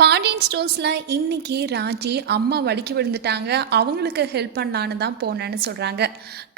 பாண்டியன் ஸ்டோர்ஸில் இன்னைக்கு ராஜி அம்மா வலிக்கு விழுந்துட்டாங்க. அவங்களுக்கு ஹெல்ப் பண்ணலான்னு தான் போனேன்னு சொல்கிறாங்க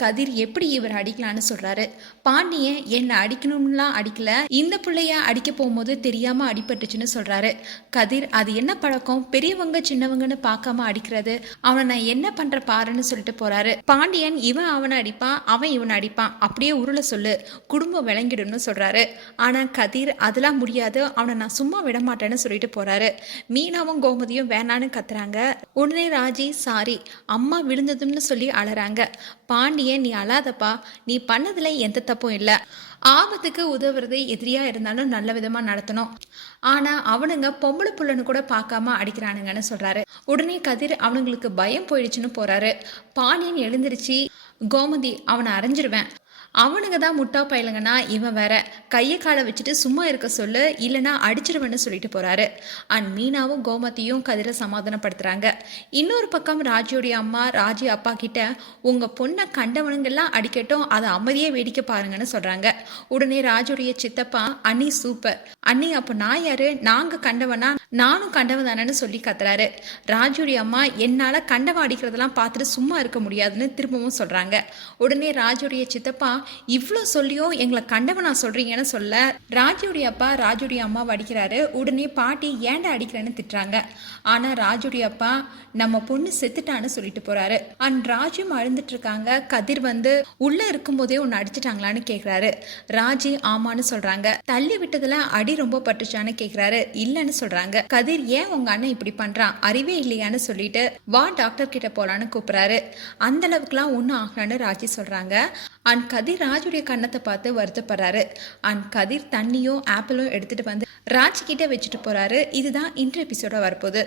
கதிர் எப்படி இவர் அடிக்கலான்னு சொல்கிறாரு பாண்டியன் என்னை அடிக்கணும்லாம் அடிக்கல. இந்த பிள்ளைய அடிக்க போகும்போது தெரியாமல் அடிபட்டுச்சுன்னு சொல்கிறாரு கதிர் அது என்ன பழக்கம்? பெரியவங்க சின்னவங்கன்னு பார்க்காம அடிக்கிறது. அவனை நான் என்ன பண்ணுற பாருன்னு சொல்லிட்டு போகிறாரு பாண்டியன் இவன் அவனை அடிப்பான் அவன் இவனை அடிப்பான். அப்படியே உருளை சொல்லு. குடும்பம் விளங்கிடும்னு சொல்கிறாரு ஆனால் கதிர் அதெல்லாம் முடியாது. அவனை நான் சும்மா விட மாட்டேன்னு சொல்லிட்டு போகிறாரு மீனாவும் கோமதியும் வேணான்னு கத்துறாங்க. உடனே ராஜி சாரி அம்மா விழுந்ததும்னு சொல்லி அழறாங்க பாண்டியன் நீ அழாதப்பா. நீ பண்ணதுல எந்த தப்பும் இல்லை. ஆபத்துக்கு உதவுறது எதிரியா இருந்தாலும் நல்ல விதமா நடத்தணும். ஆனா அவனுங்க பொம்பளை புள்ளன்னு கூட பார்க்காம அடிக்கிறானுங்கன்னு சொல்றாரு. உடனே கதிர் அவனுங்களுக்கு பயம் போயிடுச்சுன்னு போறாரு. பாண்டியன் எழுந்திருச்சு கோமதி அவனை அரைஞ்சிருவேன். அவனுங்க தான் முட்டா பயலுங்கன்னா இவன் வேற. கையை காலை வச்சுட்டு சும்மா இருக்க சொல்லு இல்லைன்னா அடிச்சிருவேன்னு சொல்லிட்டு போறாரு. அண்ட் மீனாவும் கோமதியும் கதிரை சமாதானப்படுத்துறாங்க. இன்னொரு பக்கம் ராஜியோடைய அம்மா ராஜி அப்பா கிட்ட உங்க பொண்ணை கண்டவனுங்கெல்லாம் அடிக்கட்டும் அதை அமைதியே வேடிக்கை பாருங்கன்னு சொல்றாங்க. உடனே ராஜுடைய சித்தப்பா அண்ணி சூப்பர். அண்ணி அப்போ நான் யாரு? நாங்க கண்டவனா? நானும் கண்டவன் தானேன்னு சொல்லி கத்துறாரு. ராஜுடைய அம்மா என்னால கண்டவன் அடிக்கிறதெல்லாம் பார்த்துட்டு சும்மா இருக்க முடியாதுன்னு திரும்பவும் சொல்றாங்க. உடனே ராஜுடைய சித்தப்பா இவ்வளோ சொல்லியும் எங்களை கண்டவனா சொல்றீங்கன்னு சொல்ல ராஜுடைய அப்பா ராஜுடைய அம்மா அடிக்கிறாரு உடனே பாட்டி ஏன்டா அடிக்கிறேன்னு திட்டுறாங்க. ஆனா ராஜுடைய அப்பா நம்ம பொண்ணு செத்துட்டான்னு சொல்லிட்டு போறாரு. அண்ட் ராஜும் அழுந்துட்டு இருக்காங்க. கதிர் வந்து உள்ள இருக்கும்போதே உன்னை அடிச்சிட்டாங்களான்னு கேக்குறாரு. ராஜி ஆமான்னு சொல்றாங்க. தள்ளி விட்டதுல அடி ரொம்ப பட்டுச்சான்னு கேக்குறாரு. இல்லைன்னு சொல்றாங்க. கதிர் ஏன் உங்க அண்ணன் இப்படி பண்றான்? அறிவே இல்லையான்னு சொல்லிட்டு வா டாக்டர் கிட்ட போலான்னு கூப்பிடுறாரு அந்த அளவுக்குலாம் ஒன்றும் ஆகலான்னு ராஜி சொல்றாங்க. அண்ட் கதிர் ராஜுடைய கண்ணத்தை பார்த்து வருத்தப்படுறாரு. அண்ட் கதிர் தண்ணியும் ஆப்பிளும் எடுத்துட்டு வந்து ராஜ் கிட்ட வச்சுட்டு போறாரு. இதுதான் இன்ட்ரு எபிசோட வரப்போகுது.